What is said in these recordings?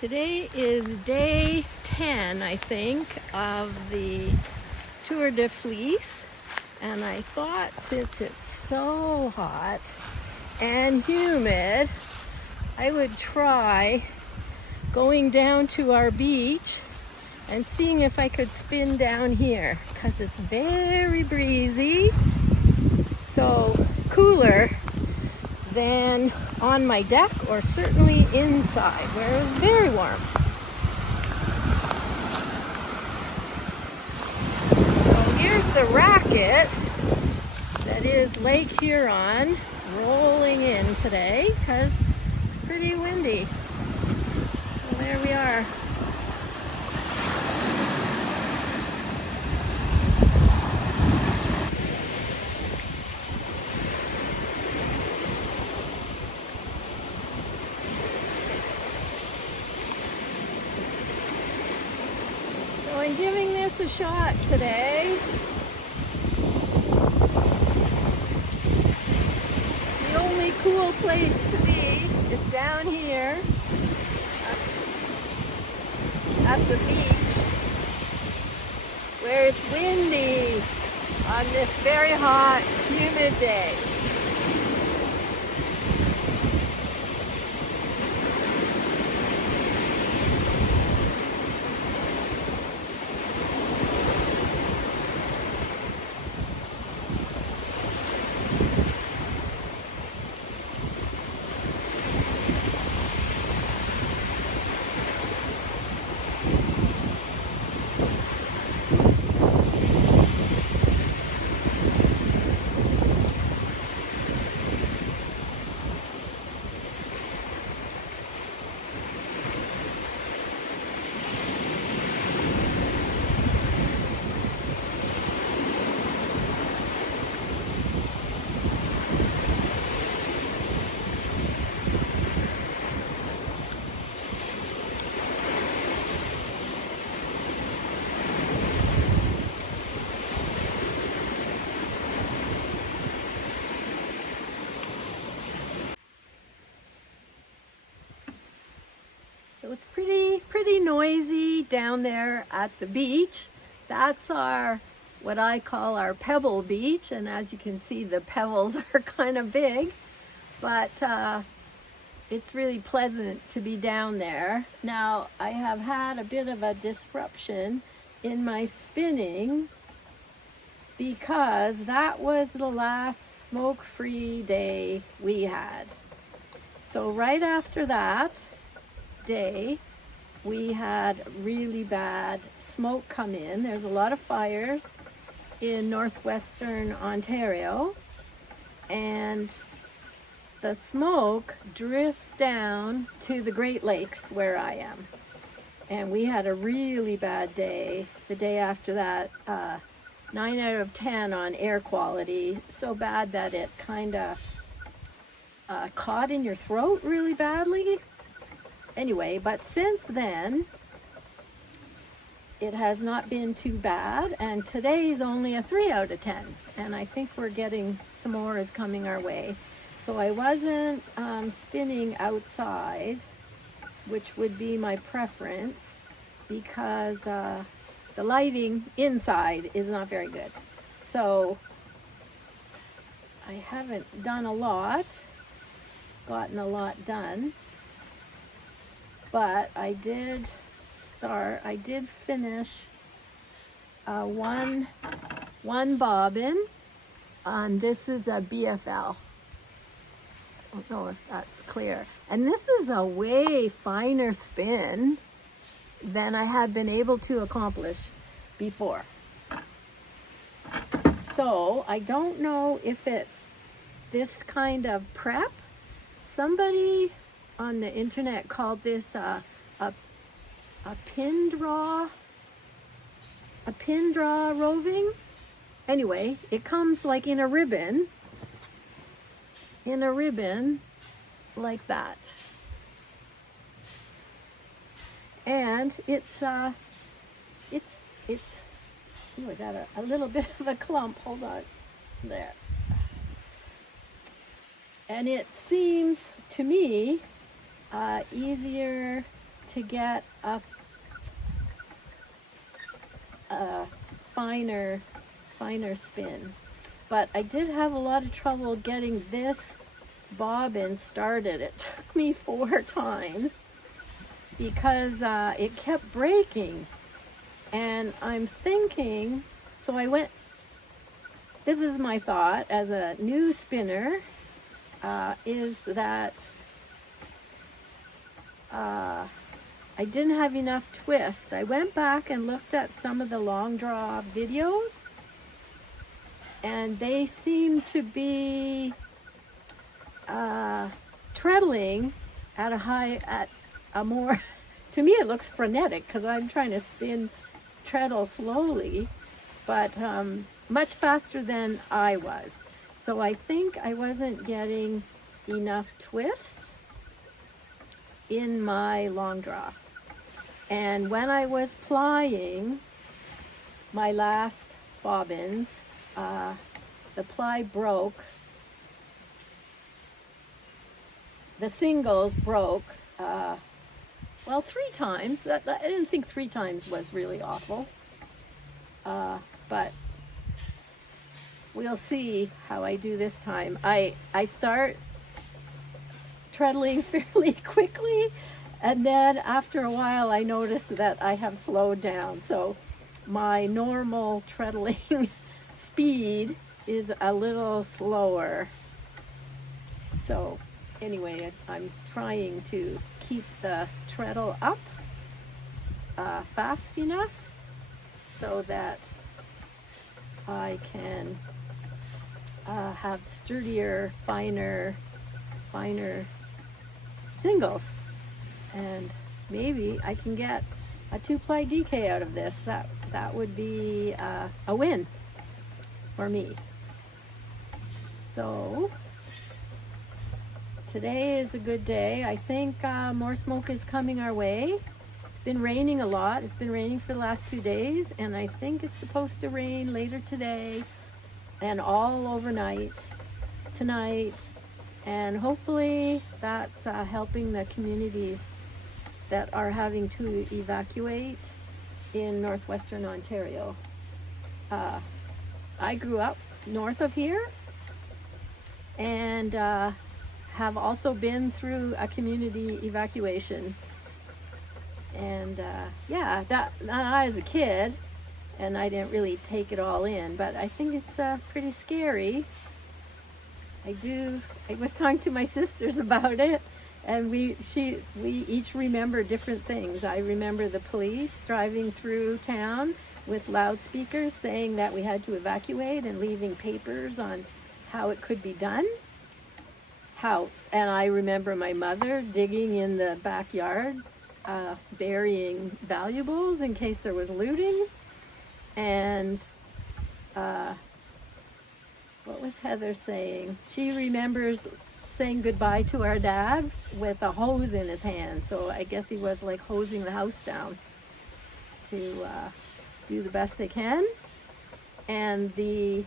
Today is day 10, I think, of the Tour de Fleece, and I thought since it's so hot and humid, I would try going down to our beach and seeing if I could spin down here, because it's very breezy, so cooler than on my deck or certainly inside where it was very warm. So here's the racket that is Lake Huron rolling in today because it's pretty windy. So there we are. So I'm giving this a shot today. The only cool place to be is down here at the beach where it's windy on this very hot, humid day. So it's pretty noisy down there at the beach. That's what I call our pebble beach, and as you can see, the pebbles are kind of big, but it's really pleasant to be down there. Now, I have had a bit of a disruption in my spinning because that was the last smoke-free day we had. So right after that day, we had really bad smoke come in. There's a lot of fires in northwestern Ontario, and the smoke drifts down to the Great Lakes where I am. And we had a really bad day the day after that, 9 out of 10 on air quality, so bad that it kind of caught in your throat really badly. Anyway, but since then, it has not been too bad, and today's only a 3 out of 10, and I think we're getting some more is coming our way. So I wasn't spinning outside, which would be my preference, because the lighting inside is not very good. So I haven't done a lot, gotten a lot done. But I did finish one bobbin, and this is a BFL. I don't know if that's clear. And this is a way finer spin than I had been able to accomplish before. So I don't know if it's this kind of prep. Somebody on the internet called this a pin draw roving. Anyway, it comes like in a ribbon like that, and it's ooh, I got a little bit of a clump. Hold on, there. And it seems to me easier to get a finer spin. But I did have a lot of trouble getting this bobbin started. It took me 4 times because it kept breaking. And I'm thinking, so I went, this is my thought as a new spinner, is that I didn't have enough twist. I went back and looked at some of the long draw videos, and they seem to be treadling at a more, to me it looks frenetic because I'm trying to treadle slowly, but much faster than I was. So I think I wasn't getting enough twist in my long draw. And when I was plying my last bobbins, the ply broke. The singles broke, well, 3 times. I didn't think 3 times was really awful, but we'll see how I do this time. I start treadling fairly quickly, and then after a while I notice that I have slowed down. So my normal treadling speed is a little slower. So anyway, I'm trying to keep the treadle up fast enough so that I can have sturdier, finer singles, and maybe I can get a 2-ply DK out of this. That would be a win for me. So today is a good day. I think more smoke is coming our way. It's been raining a lot. It's been raining for the last 2 days, and I think it's supposed to rain later today and all overnight tonight. And hopefully that's helping the communities that are having to evacuate in northwestern Ontario. I grew up north of here, and have also been through a community evacuation. And yeah, that I was a kid, and I didn't really take it all in, but I think it's pretty scary. I was talking to my sisters about it, and we each remember different things. I remember the police driving through town with loudspeakers saying that we had to evacuate and leaving papers on how it could be done. And I remember my mother digging in the backyard, burying valuables in case there was looting. And what was Heather saying? She remembers saying goodbye to our dad with a hose in his hand. So I guess he was like hosing the house down to do the best they can. And it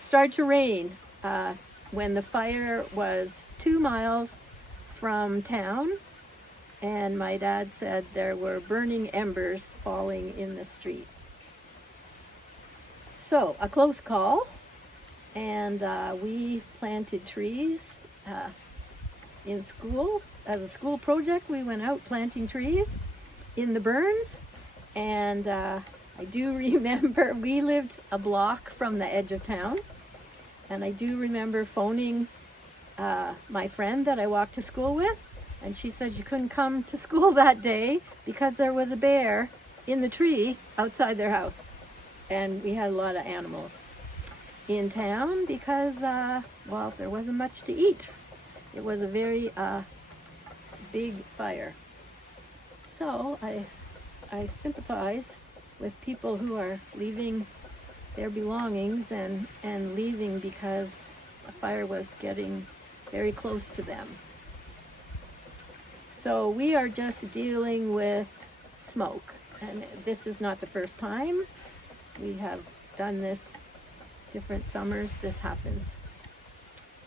started to rain when the fire was 2 miles from town, and my dad said there were burning embers falling in the street. So a close call, and we planted trees in school. As a school project, we went out planting trees in the burns, and I do remember we lived a block from the edge of town. And I do remember phoning my friend that I walked to school with, and she said you couldn't come to school that day because there was a bear in the tree outside their house. And we had a lot of animals in town because, well, there wasn't much to eat. It was a very big fire. So I sympathize with people who are leaving their belongings and leaving because the fire was getting very close to them. So we are just dealing with smoke, and this is not the first time. We have done this different summers. This happens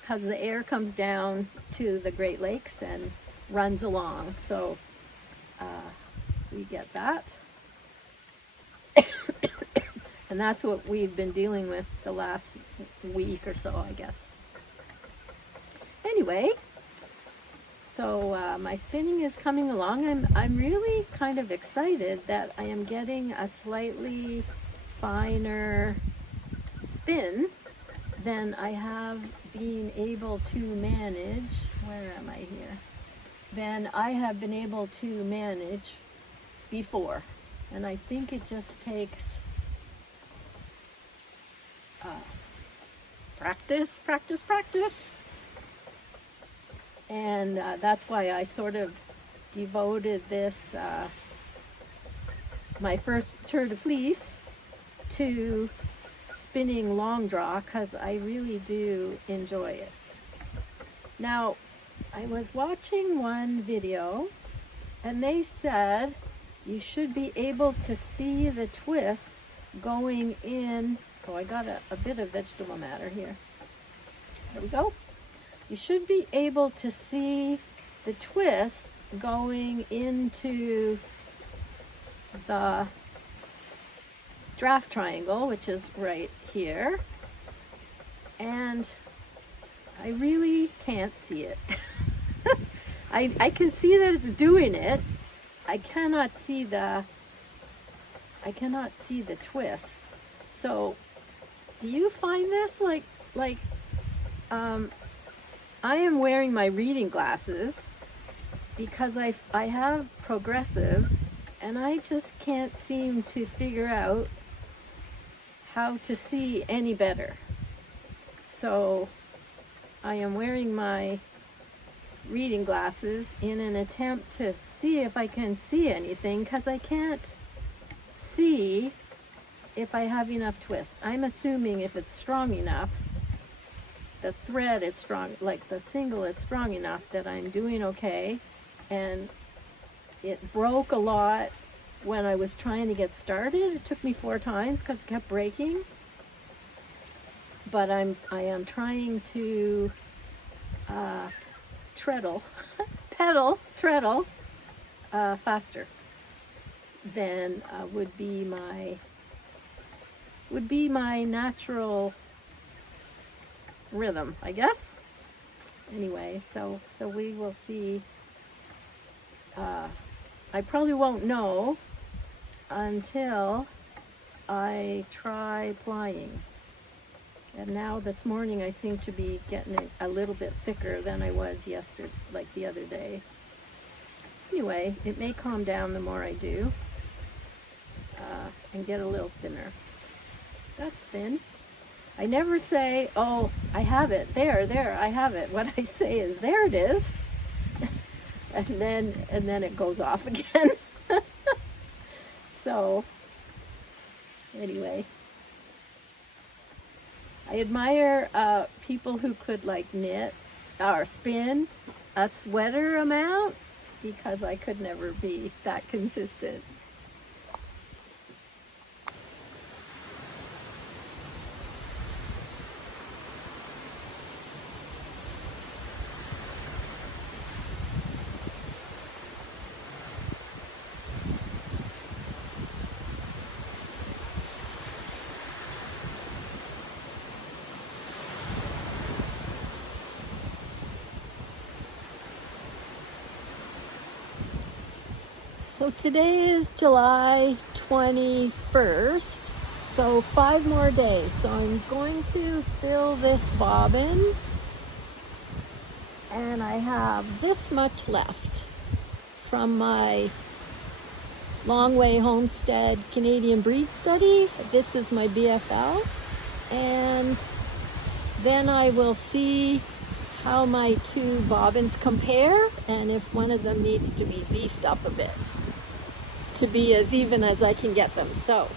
because the air comes down to the Great Lakes and runs along. So we get that. And that's what we've been dealing with the last week or so, I guess. Anyway, so my spinning is coming along. I'm really kind of excited that I am getting a slightly finer spin than I have been able to manage. Where am I here? Than I have been able to manage before. And I think it just takes practice. And that's why I sort of devoted this, my first tour de Fleece, to spinning long draw, because I really do enjoy it. Now, I was watching one video and they said you should be able to see the twists going in. Oh, I got a bit of vegetable matter here. There we go. You should be able to see the twists going into the draft triangle, which is right here. And I really can't see it. I can see that it's doing it. I cannot see the twist. So do you find this like I am wearing my reading glasses because I have progressives and I just can't seem to figure out how to see any better. So I am wearing my reading glasses in an attempt to see if I can see anything, because I can't see if I have enough twist. I'm assuming if it's strong enough, the thread is strong, like the single is strong enough that I'm doing okay. And it broke a lot when I was trying to get started. It took me 4 times because it kept breaking. But I am trying to treadle faster than would be my natural rhythm, I guess. Anyway, so we will see. I probably won't know until I try plying. And now this morning I seem to be getting it a little bit thicker than I was yesterday, like the other day. Anyway, it may calm down the more I do and get a little thinner. That's thin. I never say, oh, I have it, there, I have it. What I say is, there it is. and then it goes off again. So, anyway. I admire people who could like knit or spin a sweater amount, because I could never be that consistent. So today is July 21st, so 5 more days. So I'm going to fill this bobbin, and I have this much left from my Long Way Homestead Canadian Breed Study. This is my BFL, and then I will see how my 2 bobbins compare and if one of them needs to be beefed up a bit to be as even as I can get them. So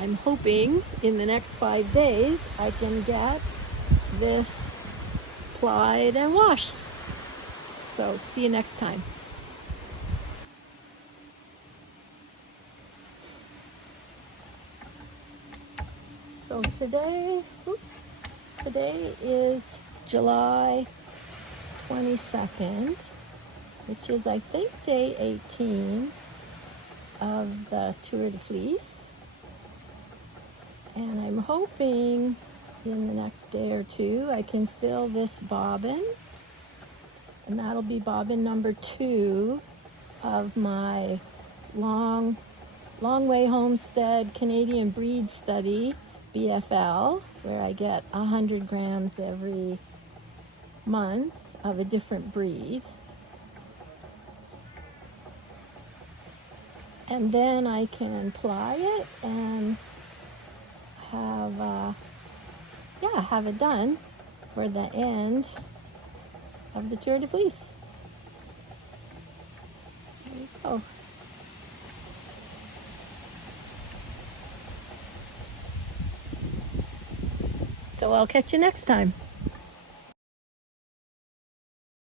I'm hoping in the next 5 days I can get this plied and washed. So see you next time. So today is July 22nd, which is, I think, day 18 of the Tour de Fleece. And I'm hoping in the next day or two I can fill this bobbin, and that'll be bobbin number 2 of my long way homestead Canadian breed study, BFL, where I get 100 grams every month of a different breed. And then I can ply it and have it done for the end of the Tour de Fleece. There you go. So I'll catch you next time.